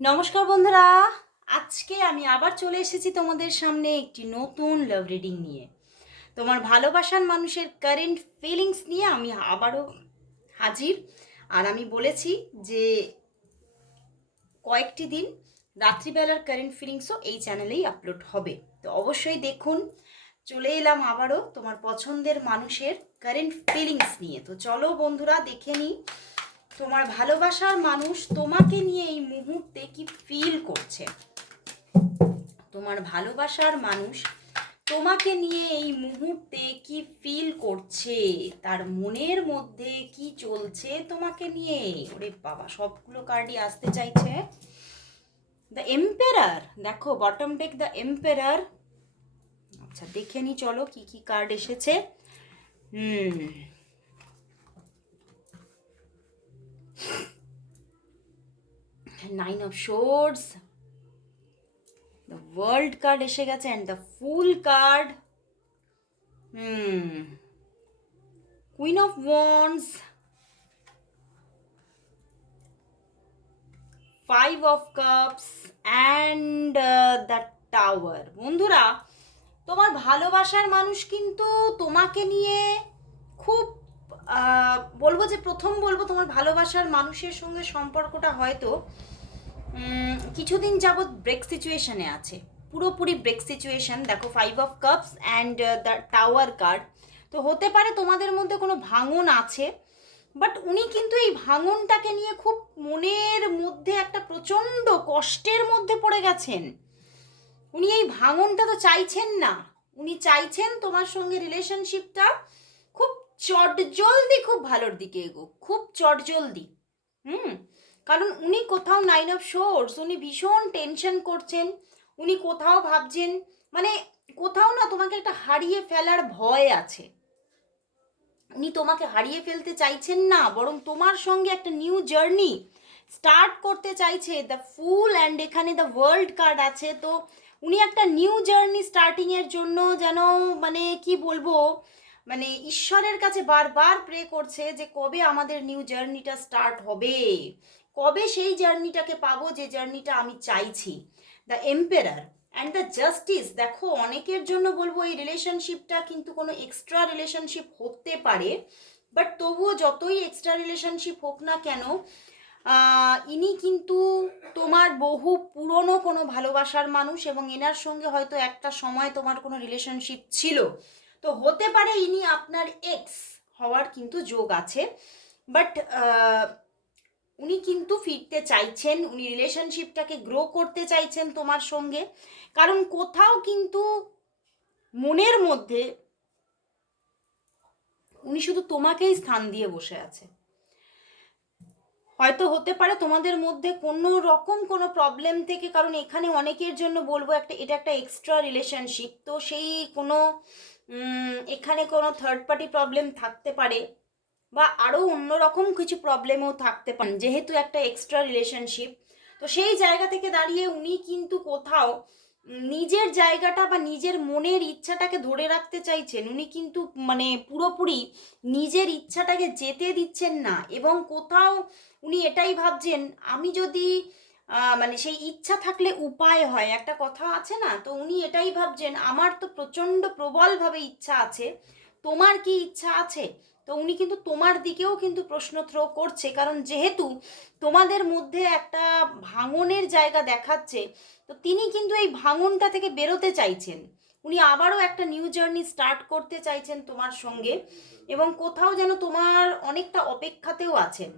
নমস্কার বন্ধুরা। আজকে আমি আবার চলে এসেছি তোমাদের সামনে একটি নতুন লাভ রিডিং নিয়ে। তোমার ভালোবাসার মানুষের কারেন্ট ফিলিংস নিয়ে আমি আবারও হাজির। আর আমি বলেছি যে, কয়েকটি দিন রাত্রিবেলার কারেন্ট ফিলিংসও এই চ্যানেলেই আপলোড হবে। তো অবশ্যই দেখুন, চলে এলাম আবারও তোমার পছন্দের মানুষের কারেন্ট ফিলিংস নিয়ে। তো চলো বন্ধুরা, দেখে নিই তোমার ভালোবাসার মানুষ তোমাকে নিয়ে এই মুহূর্তে কি ফিল করছে? তোমার ভালোবাসার মানুষ তোমাকে নিয়ে এই মুহূর্তে কি ফিল করছে? তার মনের মধ্যে কি চলছে তোমাকে নিয়ে? ওরে বাবা, সবগুলো কার্ডই আসতে চাইছে। দ্য এম্পেরার দেখো বটম ডেক দ্য এম্পেরার আচ্ছা দেখে নি, চলো কি কি কার্ড এসেছে। হুম। Nine of swords the world card এসে গেছে and the fool card hmm queen of wands five of cups and the tower বন্ধুরা, তোমার ভালোবাসার মানুষ কিন্তু তোমাকে নিয়ে খুব বলব যে প্রথম বলব তোমার ভালোবাসার মানুষের সঙ্গে সম্পর্কটা হয়তো কিছুদিন যাবৎ ব্রেক সিচুয়েশনে আছে। পুরোপুরি ব্রেক সিচুয়েশন দেখো five of cups and the tower card তো হতে পারে তোমাদের মধ্যে কোনো ভাঙন আছে বাট উনি কিন্তু এই ভাঙনটাকে নিয়ে খুব মনের মধ্যে একটা প্রচণ্ড কষ্টের মধ্যে পড়ে গেছেন। উনি এই ভাঙনটা তো চাইছেন না। উনি চাইছেন তোমার সঙ্গে রিলেশনশিপটা চটজলদি খুব ভালোর দিকে এগো, খুব চটজলদি হুম? কারণ উনি কোথাও নাইন অফ শোর্স উনি ভীষণ টেনশন করছেন, উনি কোথাও ভাবছেন মানে কোথাও না তোমাকে একটা হারিয়ে ফেলার ভয় আছে। উনি তোমাকে হারিয়ে ফেলতে চাইছেন না, বরং তোমার সঙ্গে একটা নিউ জার্নি স্টার্ট করতে চাইছে দ্য ফুল অ্যান্ড এখানে দ্য ওয়ার্ল্ড কার্ড আছে, তো উনি একটা নিউ জার্নি স্টার্টিংয়ের জন্য যেন মানে কি বলব মানে ঈশ্বরের কাছে বারবার প্রে করছে যে কবে আমাদের নিউ জার্নিটা স্টার্ট হবে। কবে সেই জার্নিটাকে পাবো যে জার্নিটা আমি চাইছি। The emperor and the justice দেখো অনেকের জন্য বলব এই রিলেশনশিপটা কিন্তু কোনো এক্সট্রা রিলেশনশিপ হতে পারে বাট তবুও যতই এক্সট্রা রিলেশনশিপ হোক না কেন ইনি কিন্তু তোমার বহু পুরনো কোনো ভালোবাসার মানুষ এবং এনার সঙ্গে হয়তো একটা সময় তোমার কোনো রিলেশনশিপ ছিল। তো হতে পারে ইনি আপনার এক্স হওয়ার কিন্তু যোগ আছে বাট উনি কিন্তু ফিরতে চাইছেন, উনি রিলেশনশিপটাকে গ্রো করতে চাইছেন তোমার সঙ্গে। কারণ কোথাও কিন্তু মনের মধ্যে উনি শুধু তোমাকেই স্থান দিয়ে বসে আছে। হয়তো হতে পারে তোমাদের মধ্যে কোনো রকম কোনো প্রবলেম থেকে, কারণ এখানে অনেকের জন্য বলব একটা, এটা একটা এক্সট্রা রিলেশনশিপ তো সেই কোনো এখানে কোনো থার্ড পার্টি প্রবলেম থাকতে পারে বা আরও অন্যরকম কিছু প্রবলেমও থাকতে পারেন যেহেতু একটা এক্সট্রা রিলেশনশিপ তো সেই জায়গা থেকে দাঁড়িয়ে উনি কিন্তু কোথাও নিজের জায়গাটা বা নিজের মনের ইচ্ছাটাকে ধরে রাখতে চাইছেন, উনি কিন্তু মানে পুরোপুরি নিজের ইচ্ছাটাকে যেতে দিচ্ছেন না এবং কোথাও উনি এটাই ভাবছেন, আমি যদি মানে সেই ইচ্ছা থাকলে উপায় হয়, একটা কথা আছে না? তো উনি এটাই ভাবছেন, আমার তো প্রচণ্ড প্রবলভাবে ইচ্ছা আছে, তোমার কি ইচ্ছা আছে? তো উনি কিন্তু তোমার দিকেও কিন্তু প্রশ্ন থ্রো করছে। কারণ যেহেতু তোমাদের মধ্যে একটা ভাঙনের জায়গা দেখাচ্ছে, তো তিনি কিন্তু এই ভাঙনটা থেকে বেরোতে চাইছেন। উনি আবারও একটা নিউ জার্নি স্টার্ট করতে চাইছেন তোমার সঙ্গে এবং কোথাও যেন তোমার অনেকটা অপেক্ষাতেও আছেন।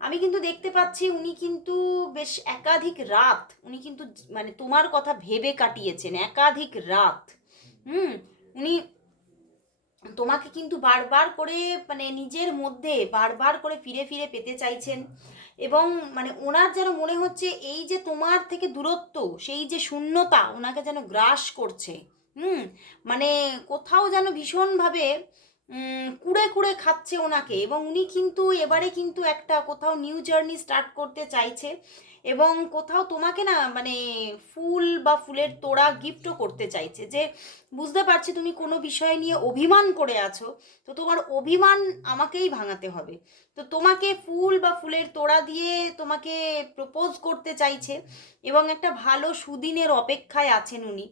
আমি কিন্তু দেখতে পাচ্ছি উনি কিন্তু বেশ একাধিক রাত, উনি কিন্তু মানে তোমার কথা ভেবে কাটিয়েছেন, একাধিক রাত। হুম, উনি তোমাকে কিন্তু বারবার করে মানে নিজের মধ্যে বারবার করে ফিরে ফিরে পেতে চাইছেন। এবং মানে ওনার যেন মনে হচ্ছে এই যে তোমার থেকে দূরত্ব, সেই যে শূন্যতা ওনাকে যেন গ্রাস করছে। হুম? মানে কোথাও যেন ভীষণভাবে কুড়ে কুড়ে খাচ্ছে ওনাকে। এবং উনি কিন্তু এবারে কিন্তু একটা কোথাও নিউ জার্নি স্টার্ট করতে চাইছে। এবং কোথাও তোমাকে না মানে ফুল বা ফুলের তোড়া গিফটও করতে চাইছে যে, বুঝতে পারছি তুমি কোনো বিষয় নিয়ে অভিমান করে আছো, তো তোমার অভিমান আমাকেই ভাঙাতে হবে। তো তোমাকে ফুল বা ফুলের তোড়া দিয়ে তোমাকে প্রপোজ করতে চাইছে এবং একটা ভালো সুদিনের অপেক্ষায় আছেন উনি।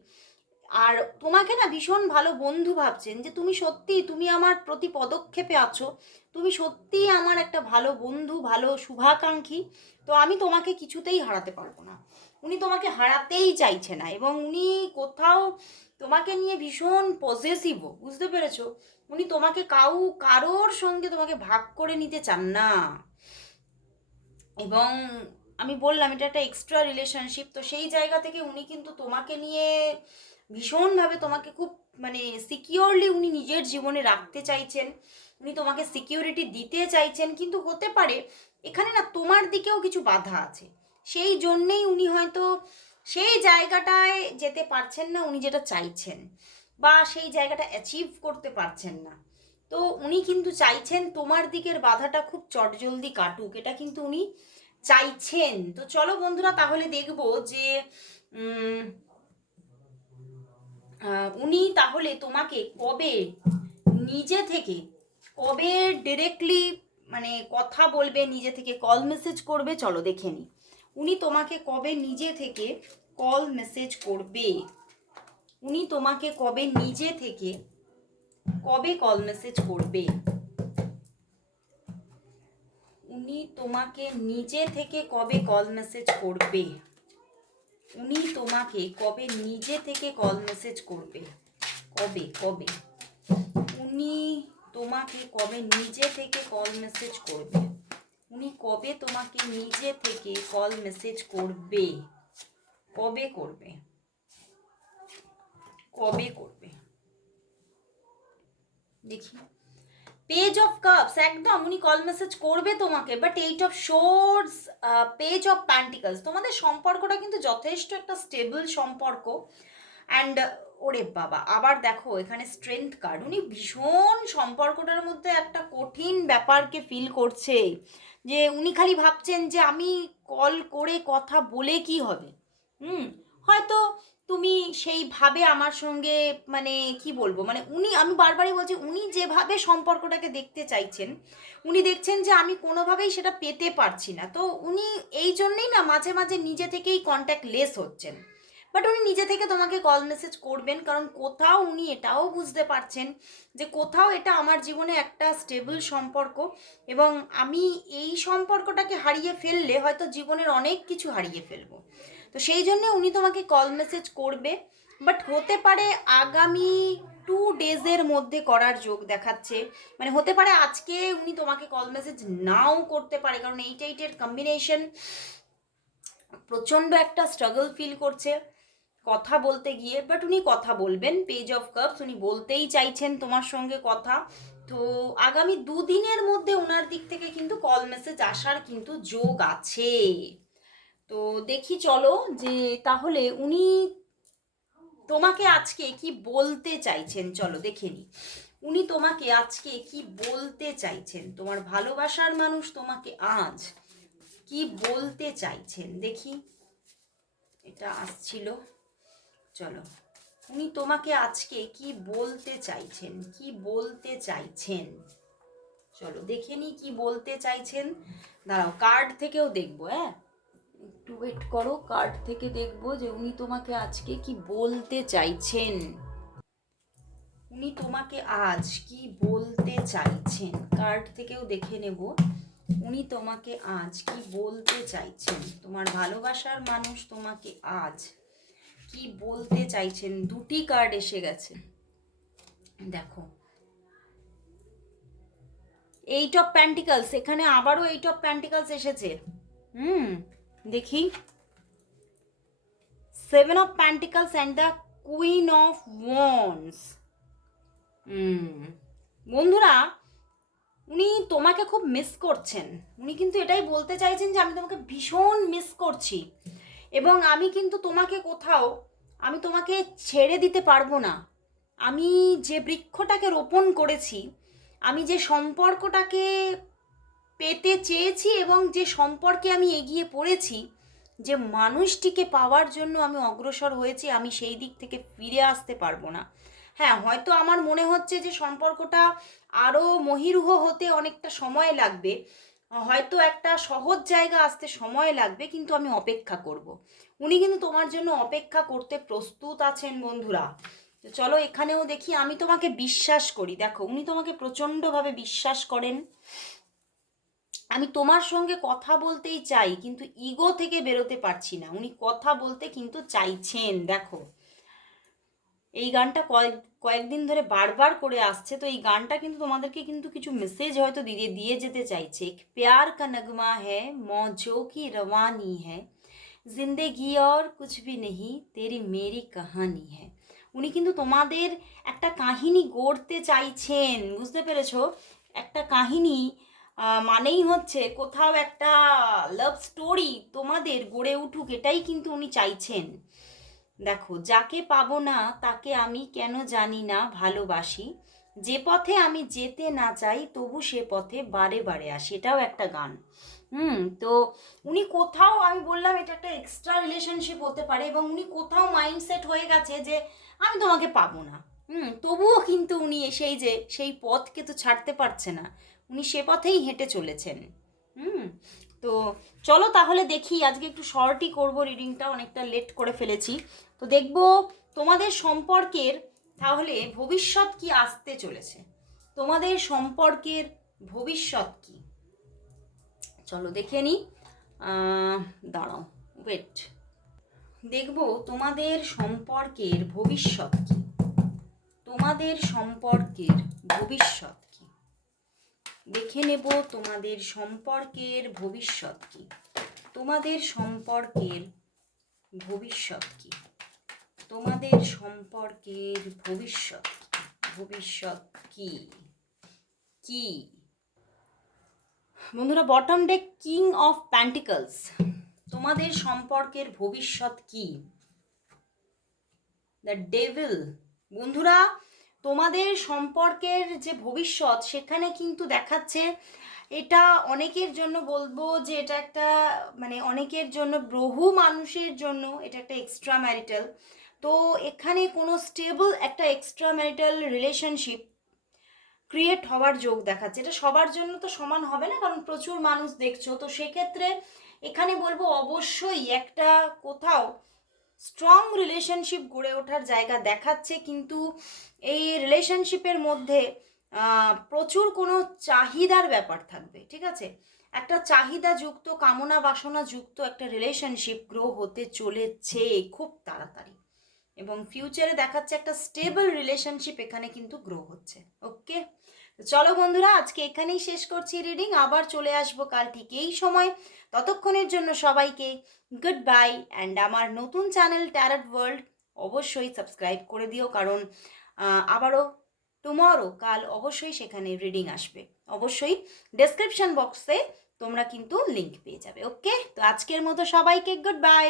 আর তোমাকে না ভীষণ ভালো বন্ধু ভাবছেন যে তুমি সত্যি, তুমি আমার প্রতি পদক্ষেপে আছো, তুমি সত্যিই আমার একটা ভালো বন্ধু, ভালো শুভাকাঙ্ক্ষী, তো আমি তোমাকে কিছুতেই হারাতে পারব না। উনি তোমাকে হারাতেই চাইছে না এবং উনি কোথাও তোমাকে নিয়ে ভীষণ পজেসিভও বুঝতে পেরেছ? উনি তোমাকে কাউ, কারোর সঙ্গে তোমাকে ভাগ করে নিতে চান না। এবং আমি বললাম এটা একটা এক্সট্রা রিলেশনশিপ তো সেই জায়গা থেকে উনি কিন্তু তোমাকে নিয়ে ভীষণভাবে তোমাকে খুব মানে সিকিওরলি উনি নিজের জীবনে রাখতে চাইছেন, উনি তোমাকে সিকিউরিটি দিতে চাইছেন, কিন্তু হতে পারে এখানে না তোমার দিকেও কিছু বাধা আছে। সেই জন্যেই উনি হয়তো সেই জায়গাটায় যেতে পারছেন না উনি যেটা চাইছেন বা সেই জায়গাটা অ্যাচিভ করতে পারছেন না। তো উনি কিন্তু চাইছেন তোমার দিকের বাধাটা খুব চটজলদি কাটুক, এটা কিন্তু উনি চাইছেন। তো চলো বন্ধুরা তাহলে দেখব যে উনি তাহলে তোমাকে কবে নিজে থেকে, কবে ডিরেক্টলি মানে কথা বলবে, নিজে থেকে কল মেসেজ করবে, চলো দেখে নি। উনি তোমাকে কবে নিজে থেকে কল মেসেজ করবে? উনি তোমাকে কবে নিজে থেকে কবে কল মেসেজ করবে? উনি তোমাকে নিজে থেকে কবে কল মেসেজ করবে? উনি তোমাকে কবে নিজে থেকে কল মেসেজ করবে? কবে কবে? উনি তোমাকে কবে নিজে থেকে কল মেসেজ করবে? উনি কবে তোমাকে নিজে থেকে কল মেসেজ করবে? কবে করবে? কবে করবে? দেখি। পেজ অফ কাপস একদম, উনি কল মেসেজ করবে তোমাকে but eight of swords page of pentacles তোমাদের সম্পর্কটা কিন্তু যথেষ্ট একটা স্টেবল সম্পর্ক। অ্যান্ড ওরে বাবা, আবার দেখো, এখানে স্ট্রেংথ কার্ড উনি ভীষণ সম্পর্কটার মধ্যে একটা কঠিন ব্যাপারকে ফিল করছে। যে উনি খালি ভাবছেন যে আমি কল করে কথা বলে কি হবে? হুম, হয়তো তুমি সেইভাবে আমার সঙ্গে মানে কি বলব? মানে উনি, আমি বারবারই বলছি, উনি যেভাবে সম্পর্কটাকে দেখতে চাইছেন, উনি দেখছেন যে আমি কোনোভাবেই সেটা পেতে পারছি না। তো উনি এই জন্যেই না মাঝে মাঝে নিজে থেকেই কন্ট্যাক্ট লেস হচ্ছেন। বাট উনি নিজে থেকে তোমাকে কল মেসেজ করবেন, কারণ কোথাও উনি এটাও বুঝতে পারছেন যে কোথাও এটা আমার জীবনে একটা স্টেবল সম্পর্ক এবং আমি এই সম্পর্কটাকে হারিয়ে ফেললে হয়তো জীবনের অনেক কিছু হারিয়ে ফেলব। তো সেই জন্য উনি তোমাকে কল মেসেজ করবে। বাট হতে পারে আগামী টু ডেজের মধ্যে করার যোগ দেখাচ্ছে। মানে হতে পারে আজকে উনি তোমাকে কল মেসেজ নাও করতে পারে, কারণ এইট এইটের কম্বিনেশন প্রচণ্ড একটা স্ট্রাগল ফিল করছে কথা বলতে গিয়ে। বাট উনি কথা বলবেন পেজ অফ কাপস উনি বলতেই চাইছেন তোমার সঙ্গে কথা। তো আগামী দুদিনের মধ্যে ওনার দিক থেকে কিন্তু কল মেসেজ আসার কিন্তু যোগ আছে। তো দেখি চলো যে তাহলে উনি তোমাকে আজকে কি বলতে চাইছেন? চলো দেখে নি উনি তোমাকে আজকে কি বলতে চাইছেন? তোমার ভালোবাসার মানুষ তোমাকে আজ কি বলতে চাইছেন? দেখি। এটা আসছিল। চলো। উনি তোমাকে আজকে কি বলতে চাইছেন? কি বলতে চাইছেন? চলো দেখে নি কি বলতে চাইছেন। দাঁড়াও কার্ড থেকেও দেখব হ্যাঁ? একটু ওয়েট করো কার্ড থেকে দেখব যে উনি তোমাকে আজকে কি বলতে চাইছেন। উনি তোমাকে আজ কি বলতে চাইছেন? কার্ড থেকেও দেখে নেব। উনি তোমাকে আজ কি বলতে চাইছেন? তোমার ভালোবাসার মানুষ তোমাকে আজ কি বলতে চাইছেন? দুটি কার্ড এসে গেছে। দেখো। এইট অফ প্যান্টিকালস এখানে আবারও এইট অফ প্যান্টিকালস এসেছে। হুম। দেখি। Seven of pentacles and the queen of wands বন্ধুরা, উনি তোমাকে খুব মিস করছেন। উনি কিন্তু এটাই বলতে চাইছেন যে আমি তোমাকে ভীষণ মিস করছি। এবং আমি কিন্তু তোমাকে কোথাও, আমি তোমাকে ছেড়ে দিতে পারব না। আমি যে বৃক্ষটাকে রোপণ করেছি, আমি যে সম্পর্কটাকে পেতে চেয়েছি এবং যে সম্পর্কে আমি এগিয়ে পড়েছি, যে মানুষটিকে পাওয়ার জন্য আমি অগ্রসর হয়েছি, আমি সেই দিক থেকে ফিরে আসতে পারব না। হ্যাঁ হয়তো আমার মনে হচ্ছে যে সম্পর্কটা আরও মহিরুহ হতে অনেকটা সময় লাগবে, হয়তো একটা সহজ জায়গা আসতে সময় লাগবে, কিন্তু আমি অপেক্ষা করব। উনি কিন্তু তোমার জন্য অপেক্ষা করতে প্রস্তুত আছেন, বন্ধুরা। চলো এখানেও দেখি, আমি তোমাকে বিশ্বাস করি। দেখো, উনি তোমাকে প্রচণ্ডভাবে বিশ্বাস করেন। আমি তোমার সঙ্গে কথা বলতেই চাই, কিন্তু ইগো থেকে বেরোতে পারছি না। উনি কথা বলতে কিন্তু চাইছেন, দেখো। এই গানটা কয়েক, কয়েকদিন ধরে বারবার করে আসছে, তো এই গানটা কিন্তু তোমাদেরকে কিন্তু কিছু মেসেজ হয়তো দিয়ে দিয়ে যেতে চাইছে। প্যার কা নগমা হ্যাঁ মজো কি রওয়ানি হ্যাঁ জিন্দেগি আর কুছ ভি নেহি, তেরি মেরি কাহানি হ্যাঁ। উনি কিন্তু তোমাদের একটা কাহিনী গড়তে চাইছেন, বুঝতে পেরেছ? একটা কাহিনী মানেই হচ্ছে কোথাও একটা লাভ স্টোরি তোমাদের গড়ে উঠুক, এটাই কিন্তু উনি চাইছেন। দেখো, যাকে পাবো না, তাকে আমি কেন জানি না, ভালোবাসি। যে পথে আমি যেতে না চাই, তবু সে পথে বারে বারে আসি, এটাও একটা গান। হুম, তো উনি কোথাও, আমি বললাম এটা একটা এক্সট্রা রিলেশনশিপ হতে পারে, এবং উনি কোথাও মাইন্ডসেট হয়ে গেছে যে আমি তোমাকে পাবো না। হুম, তবুও কিন্তু উনি সেই যে সেই পথকে তো ছাড়তে পারছে না। উনি সে পথেই হেঁটে চলেছেন। হুম, তো চলো তাহলে দেখি, আজকে একটু শর্টই করব রিডিংটা অনেকটা লেট করে ফেলেছি। তো দেখব তোমাদের সম্পর্কের, তাহলে ভবিষ্যৎ কি আসতে চলেছে? তোমাদের সম্পর্কের ভবিষ্যৎ কি? চলো দেখে নি। দাঁড়াও ওয়েট দেখব তোমাদের সম্পর্কের ভবিষ্যৎ কি? তোমাদের সম্পর্কের ভবিষ্যৎ দেখে নেব তোমাদের সম্পর্কের ভবিষ্যৎ কি। তোমাদের সম্পর্কের ভবিষ্যৎ কি। তোমাদের সম্পর্কের ভবিষ্যৎ ভবিষ্যৎ কি। কি। বন্ধুরা bottom deck king of pentacles তোমাদের সম্পর্কের ভবিষ্যৎ কি। দ্য ডেভিল বন্ধুরা তোমাদের সম্পর্কের যে ভবিষ্যৎ, সেখানে কিন্তু দেখাচ্ছে এটা অনেকের জন্য বলব যে এটা একটা মানে অনেকের জন্য, বহু মানুষের জন্য এটা একটা এক্সট্রা ম্যারিটাল তো এখানে কোনো স্টেবল একটা এক্সট্রা ম্যারিটাল রিলেশনশিপ ক্রিয়েট হওয়ার যোগ দেখাচ্ছে। এটা সবার জন্য তো সমান হবে না, কারণ প্রচুর মানুষ দেখছ। তো সেক্ষেত্রে এখানে বলব অবশ্যই একটা কোথাও স্ট্রং রিলেশনশিপ গড়ে ওঠার জায়গা দেখাচ্ছে, কিন্তু এই রিলেশনশিপের মধ্যে প্রচুর কোনো চাহিদার ব্যাপার থাকবে, ঠিক আছে? একটা চাহিদা যুক্ত কামনা বাসনা যুক্ত একটা রিলেশনশিপ গ্রো হতে চলেছে খুব তাড়াতাড়ি। এবং ফিউচারে দেখাচ্ছে একটা স্টেবল রিলেশনশিপ এখানে কিন্তু গ্রো হচ্ছে। চলো বন্ধুরা, আজকে এখানেই শেষ করছি রিডিং আবার চলে আসব কাল ঠিক এই সময়। ততক্ষণের জন্য সবাইকে গুড বাই অ্যান্ড আমার নতুন চ্যানেল ট্যারট ওয়ার্ল্ড অবশ্যই সাবস্ক্রাইব করে দিও, কারণ আবারও টুমরো কাল অবশ্যই সেখানে রিডিং আসবে। অবশ্যই ডেসক্রিপশন বক্সে তোমরা কিন্তু লিঙ্ক পেয়ে যাবে ওকে তো আজকের মতো সবাইকে গুড বাই